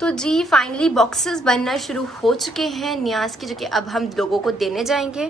तो जी finally boxes बनना शुरू हो चुके हैं न्याज के, जो कि अब हम लोगों को देने जाएंगे।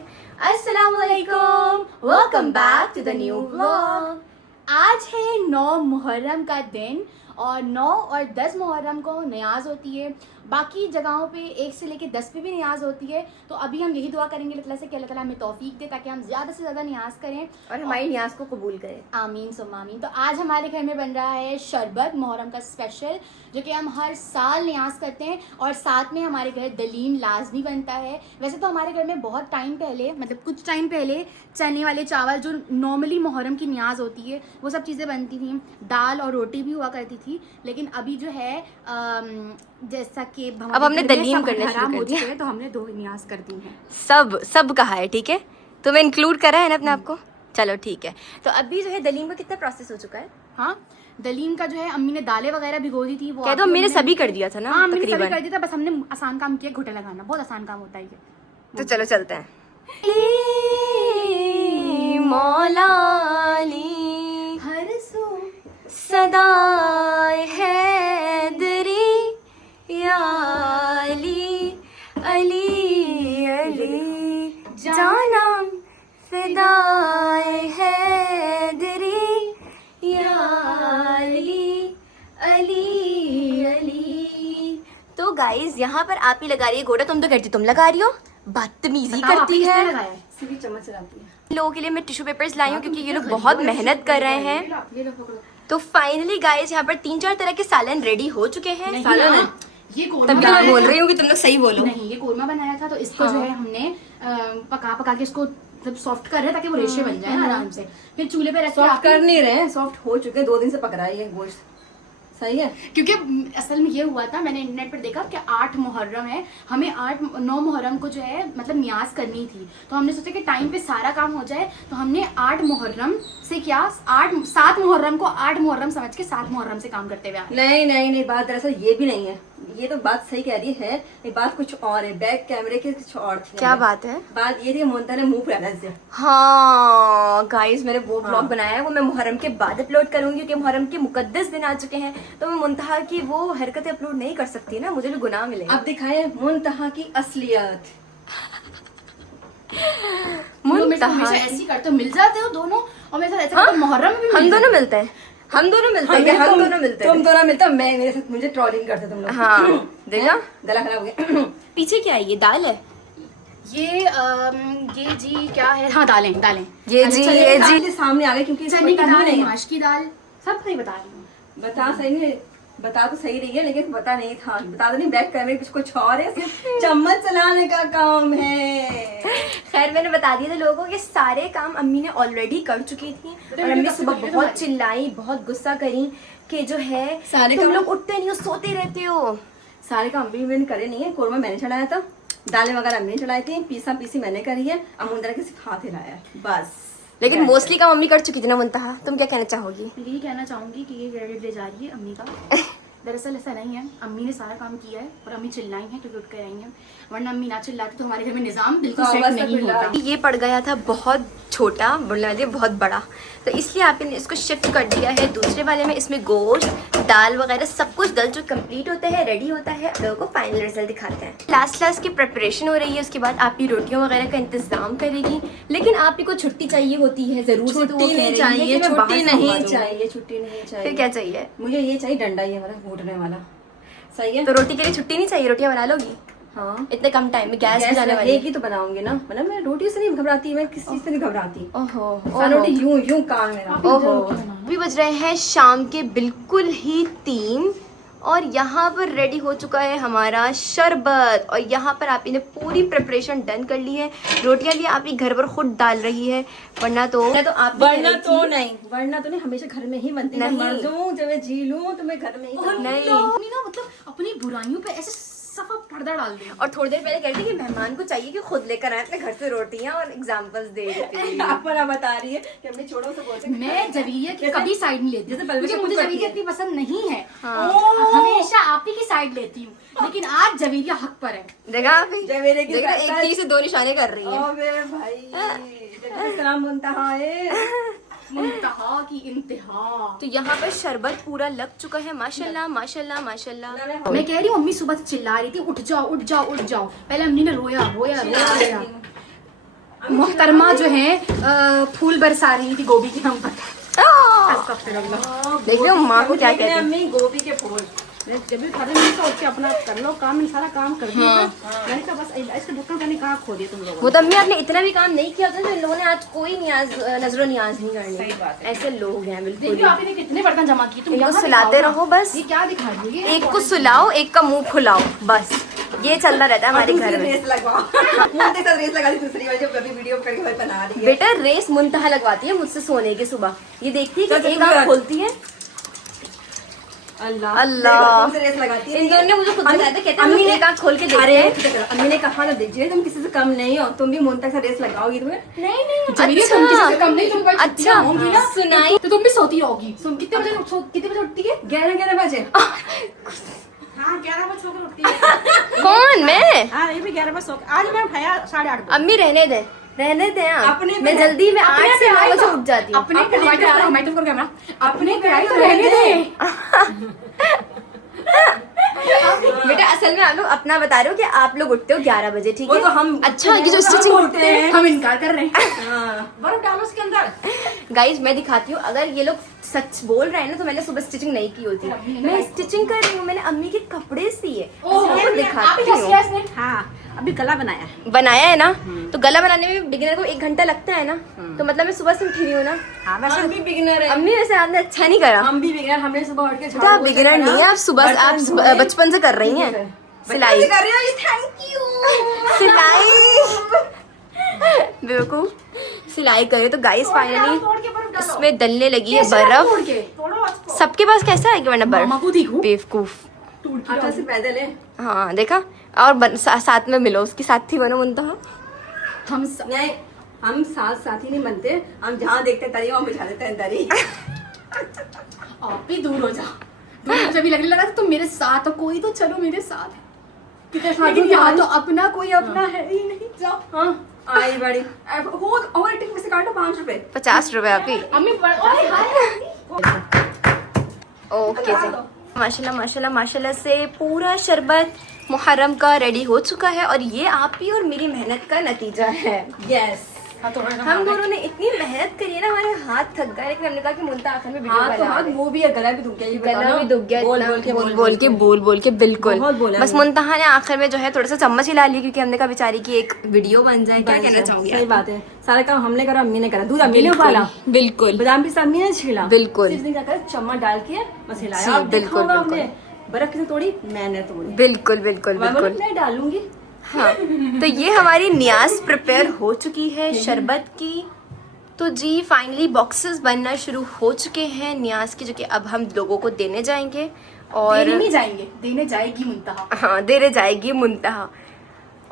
अस्सलाम वालेकुम, welcome back to the new vlog. आज है 9 मुहर्रम का दिन और 9 और 10 मुहर्रम को नियाज होती है। बाकी जगहों पे 1 से लेकर 10 पे भी नियाज होती है। तो अभी हम यही दुआ करेंगे अल्लाह से कि अल्लाह ताला हमें तौफीक दे ताकि हम ज़्यादा से ज़्यादा नियाज करें और हमारी न्याज को कबूल करें। आमीन सुम्मा आमीन। तो आज हमारे घर में बन रहा है शरबत मुहर्रम का स्पेशल, जो कि हम हर साल नियाज करते हैं। और साथ में हमारे घर दलीम लाजमी बनता है। वैसे तो हमारे घर में बहुत टाइम पहले, मतलब कुछ टाइम पहले, चने वाले चावल जो नॉर्मली मुहर्रम की नियाज होती है वो सब चीज़ें बनती थी, दाल और रोटी भी हुआ करती थी। लेकिन अभी जो है जैसा कि अब हमने दलीम करने शुरू कर दिया है, तो हमने 2 नियाज कर दी हैं। सब कहा है, ठीक है, तुम्हें इंक्लूड करा है ना अपने आप को। चलो ठीक है, तो अभी जो है दलीम का कितना प्रोसेस हो चुका है? हाँ, दलीम का जो है अम्मी ने दालें वगैरह भिगो दी थी, वो कह दो अम्मी ने सभी कर दिया था ना। हाँ, अम्मी ने सभी कर दिया था, बस हमने आसान काम किया, घुटे लगाना बहुत आसान काम होता है ये। तो चलो चलते हैं। मौलाली हर सो सदाए हैदरी या अली अली अली जाना सदाए हैदरी या अली अली अली। तो गाइज यहाँ पर आप ही लगा रही है घोड़ा, तुम तो कहती तुम लगा रही हो, बदतमीजी करती है। सीधी चम्मच चलाती है। लोगों के लिए मैं टिश्यू पेपर्स लाई हूँ क्योंकि ये लोग बहुत मेहनत कर रहे हैं। तो फाइनली गाइस यहाँ पर 3-4 तरह के सालन रेडी हो चुके हैं। सालन है ये तभी तो मैं बोल रही हूँ कि तुम लोग सही बोलो। नहीं, ये कोरमा बनाया था, तो इसको जो है हमने पका के इसको मतलब सॉफ्ट कर रहे हैं ताकि वो रेशे बन जाए आराम से। फिर चूल्हे पे रख के सॉफ्ट कर नहीं रहे, सॉफ्ट हो चुके, 2 दिन से पक रहा है ये गोश्त। सही है, क्योंकि असल में ये हुआ था, मैंने इंटरनेट पर देखा कि 8 मुहर्रम है, हमें 9 मुहर्रम को जो है मतलब नियाज करनी थी। तो हमने सोचा कि टाइम पे सारा काम हो जाए, तो हमने 8 मुहर्रम से क्या 7 मुहर्रम को 8 मुहर्रम समझ के 7 मुहर्रम से काम करते हुए आ रहे हैं। नहीं, बात दरअसल ये भी नहीं है। ये तो बात सही कह रही है, ये बात कुछ और है, बैक कैमरे के कुछ और थी। क्या बात है? बात ये थी मोन्ता ने मुंह फैला से। हाँ गाइस, मैंने वो ब्लॉग बनाया है, वो मैं मुहर्रम के बाद अपलोड करूंगी क्योंकि मुहर्रम के मुकद्दस दिन आ चुके हैं। तो मैं मुंतहा की वो हरकतें अपलोड नहीं कर सकती ना, मुझे भी गुनाह मिलेगा। अब दिखाए मुंतहा की असलियत। मुंतहा ऐसी करते हो, मिल जाते हो दोनों, और मेरे साथ ऐसा करते हो, मुहर्रम में भी हम दोनों मिलते हैं, हम दोनों मिलते हैं, हम दोनों मिलते हैं। तुम दोनों मिलते हो, मैं मेरे साथ मुझे ट्रोलिंग करते तुम लोग। हाँ देखा, गला खराब हो गया। पीछे क्या है? ये दाल है, ये जी क्या है? हाँ, दालें ये जी सामने आ गए क्योंकि चने की दाल, माश की दाल, सब सही बता रही हूँ। बता सही है, बता तो सही रही है, लेकिन पता नहीं था, बता दो नहीं, बैक कैमरे कुछ और है, सिर्फ चम्मच चलाने का काम है। खैर मैंने बता दिया था लोगों को, ये सारे काम अम्मी ने ऑलरेडी कर चुकी थी। और अम्मी सुबह बहुत चिल्लाई, बहुत गुस्सा करी कि जो है सारे तुम काम लोग उठते नहीं हो, सोते रहते हो। सारे काम भी मैंने करे नहीं है। कोरमा मैंने चढ़ाया था, दालें वगैरह अम्मी ने चढ़ाई थी, पीसी मैंने करी है, अमुंदरा के सिर्फ हाथ हिलाया है बस। लेकिन मोस्टली काम मम्मी कर चुकी थी ना मुंतहा। तुम क्या कहना चाहोगी? यही कहना चाहूंगी कि ये क्रेडिट ले जा रही है अम्मी का। दरअसल ऐसा नहीं है, अम्मी ने सारा काम किया है और अम्मी चिल्लाई हैं क्योंकि उठ कर आई हैं, वरना अम्मी ना चिल्लाती तो हमारे घर में निजाम बिल्कुल सेट नहीं होता। ये पड़ गया था बहुत छोटा, बोलने वाली बहुत बड़ा, तो इसलिए आपने इसको शिफ्ट कर दिया है दूसरे वाले में। इसमें गोश्त, दाल वगैरह सब कुछ डल जो कंप्लीट होता है, रेडी होता है। लोगों को फाइनल रिजल्ट दिखाते हैं। लास्ट की प्रिपरेशन हो रही है, उसके बाद आप ही रोटियों वगैरह का इंतजाम करेगी। लेकिन आप ही को छुट्टी चाहिए होती है जरूर से, तो वो कह रही है कि मैं बाहर से मंगवा दूंगी। छुट्टी नहीं चाहिए। फिर क्या चाहिए? मुझे ये चाहिए डंडा, ये वाला घूटने वाला। सही है, तो रोटी के लिए छुट्टी नहीं चाहिए? रोटियां बना लोगी? हाँ, इतने कम टाइम में गैस भी जाने वाली ही तो बनाऊंगी ना। मतलब मैं रोटी से नहीं घबराती, मैं किसी चीज से नहीं घबराती। ओहो रोटी यूं काम मेरा। ओहो, अभी बज रहे हैं शाम के बिल्कुल ही 3 और यहाँ पर रेडी हो चुका है हमारा शरबत। और यहाँ पर आप ने पूरी प्रिपरेशन डन कर ली है। रोटियां भी आप ही घर पर खुद डाल रही है, वरना तो आप वरना तो नहीं, हमेशा घर में ही बनती है। मर जाऊं जब मैं जी लूं तो मैं घर में ही नहीं ना, मतलब अपनी बुराइयों पे ऐसे सफा पर्दा डाल दिया। और थोड़ी देर पहले कह रही थी कि मेहमान को चाहिए कि खुद लेकर आए अपने घर से रोटियां, और एग्जांपल्स दे रही थी। अपना बता रही है कि अपनी छोड़ो से बोलते। मैं जवीरिया की कभी साइड नहीं लेती, क्योंकि मुझे जवीरिया इतनी पसंद नहीं है। हमेशा आप ही की साइड लेती हूँ, लेकिन आज जवीरिया हक पर है। देखा जवेरे की देखा, एक तीर से 2 निशाने कर रही है। अबे भाई, सलाम बनता है। मुंतहा की इंतहा। तो यहाँ पर शरबत पूरा लग चुका है, माशाल्लाह माशाल्लाह माशाल्लाह। मैं कह रही हूँ अम्मी सुबह से चिल्ला रही थी उठ जाओ उठ जाओ उठ जाओ। पहले अम्मी ने रोया रोया रोया रोया। मोहतरमा जो है फूल बरसा रही थी गोभी के हम पर। देख रहे हो माँ को क्या कहते हैं। अम्मी गोभी के फूल जब भी खाते नहीं तो उसके अपना कर लो काम, सारा काम कर दिया। मैंने कहा बस इसके ढक्कन का नहीं कहाँ खो दिया तुम लोगों वो तो अम्मी आपने इतना भी काम नहीं किया होता तो इन लोगों ने आज कोई नजरो नियाज नहीं करनी। सही बात ऐसे लोग हैं बिल्कुल। देखियो आपने कितने बर्तन जमा किए तुम इनको यहाँ सुलाते दिखाओ ना। रहो बस। ये क्या दिखा रही है? एक को सुलाओ एक का मुंह खुलाओ, बस ये चलता रहता है हमारे घर में। रेस लगवाओ मुंह साथ रेस लगा दी दूसरी वाली जो अभी वीडियो करके भाई बना रही है। बेटा रेस मुंतहा लगवाती है मुझसे सोने के सुबह। ये देखती है कि एक आँख खोलती है। अल्लाह अल्लाह। देखो, तुमसे रेस लगाती है। इन दोनों ने मुझे खुद बताया था, कहते हैं हम अम्मी लोग ने एक आँख खोल के देखते अरे हैं। अम्मी ने कहा ना दीजिए तुम किसी से कम नहीं हो, तुम भी मुंतक से रेस लगाओगी तुम्हें। नहीं नहीं जमीरी तुम किसी से कम नहीं, तुम कल अच्छा छुट्टियां होंगी ना सुनाई। तो तुम भी सोती रहोगी। कितने बजे उठती है? 11 बजे हाँ 11 बजे सोकर उठती है। कौन मैं? हाँ ये भी 11 बजे सो। आज मैं उठाया 8:30 बजे। अम्मी रहने दे आप। अपने पे मैं जल्दी में 8 से 9 बजे उठ जाती हूँ। अपने पे कैमरा अपने पे आई तो रहने दे। बेटा असल में आप लोग अपना बता रहे हो कि आप लोग उठते हो 11 बजे, ठीक वो है? तो हम अच्छा ये जो हम स्टिचिंग उठते हैं। हम इनकार कर रहे हैं। हाँ। बर्फ डालो उसके अंदर। गाइज मैं दिखाती हूँ, अगर ये लोग सच बोल रहे हैं ना तो मैंने सुबह स्टिचिंग नहीं की होती। मैं स्टिचिंग कर रही हूँ, मैंने अम्मी के कपड़े सिए। आपको दिखाती हूँ। हाँ अभी गला बनाया है। बनाया है ना, तो गला बनाने में बिगिनर को 1 घंटा लगता है ना, तो मतलब मैं सुबह से उठी हुई हूँ ना। हाँ हम भी बिगिनर है। अम्मी वैसे आपने अच्छा नहीं करा। हम भी बिगिनर, हमने सुबह उठ के तो आप बिगिनर नहीं है, आप सुबह आप बचपन से कर रही हैं सिलाई। कर रही हो। थैंक यू सिलाई बेवकूफ सिलाई करे। तो गाइस फाइनली इसमें डलने लगी है बर्फ। तोड़ो उसको। सबके पास कैसा है कि वरना मामा बर्फ? को देखो बेवकूफ। अच्छा से पैदल है। हाँ देखा, और साथ में मिलो, उसकी साथी बनो मुंतहा। हम नहीं हम साथ ही नहीं बनते, हम जहाँ देखते हैं तरी वहाँ बिछा देते हैं तरी। आप भी दूर हो जाओ। दूर जब लगने लगा तुम मेरे साथ हो, कोई तो चलो मेरे साथ है। कितने साथ लेकिन यहाँ तो अपना कोई अपना है ही नहीं। जाओ। हाँ आई बड़ी हो और टिक में से काटो 5 रुपए। 50 रुपए आप ही। अम्मी ओके जी। माशाल्लाह माशाल्लाह माशाल्लाह से पूरा शरबत मुहर्रम का रेडी हो चुका है, और ये आप ही और मेरी मेहनत का नतीजा है। यस हम दोनों ने इतनी मेहनत करी है ना, हमारे हाथ थक गए, लेकिन हमने कहा कि मुंता आखिर में वीडियो हाँ तो बना हाथ दे। वो भी है, गला भी दुख गया, ये बताओ गला ना। भी दुख गया बोल इतना, बोल के बोल के बिल्कुल। बहुत बोला बस है। मुंतहा ने आखिर में जो है थोड़ा सा चम्मच हिला लिया, क्योंकि हमने कहा बेचारी की एक वीडियो बन जाए। क्या कहना चाहोगे? सही बात है, सारा काम हमने करा, अम्मी ने करा। दूध अम्मी ने उबाला, बिल्कुल बादाम भी अम्मी ने छीला, बिल्कुल। सिर्फ नहीं कर चम्मच डाल के बस हिलाया। जी, अब देखा बिल्कुल, होगा बिल्कुल। आपने, बर्फ किसने तोड़ी? मैंने तोड़ी। बिल्कुल बिल्कुल बिल्कुल। मैं डालूंगी। हाँ तो ये हमारी न्याज प्रिपेयर हो चुकी है शरबत की। तो जी फाइनली बॉक्सेस बनना शुरू हो चुके हैं न्याज के, जो कि अब हम लोगों को देने जाएंगे। और देने नहीं जाएंगे, देने जाएगी मुंतहा। हाँ देने जाएगी मुंतहा।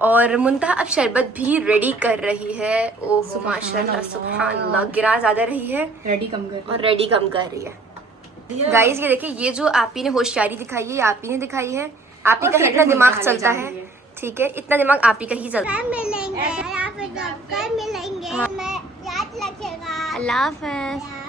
और मुंतहा अब शरबत भी रेडी कर रही है। ओह माशाल्लाह सुभानअल्लाह, गिरा ज्यादा रही है रेडी कम कर। और रेडी कम कर रही है। गाइस ये देखिए, ये जो आप ही ने होशियारी दिखाई है, ये आप ही ने दिखाई है। आप ही का इतना दिमाग चलता है, ठीक है, इतना दिमाग आप ही का ही चलता है। मिलेंगे, मिलेंगे, मैं याद रखेगा। अल्लाह हाफ़िज़।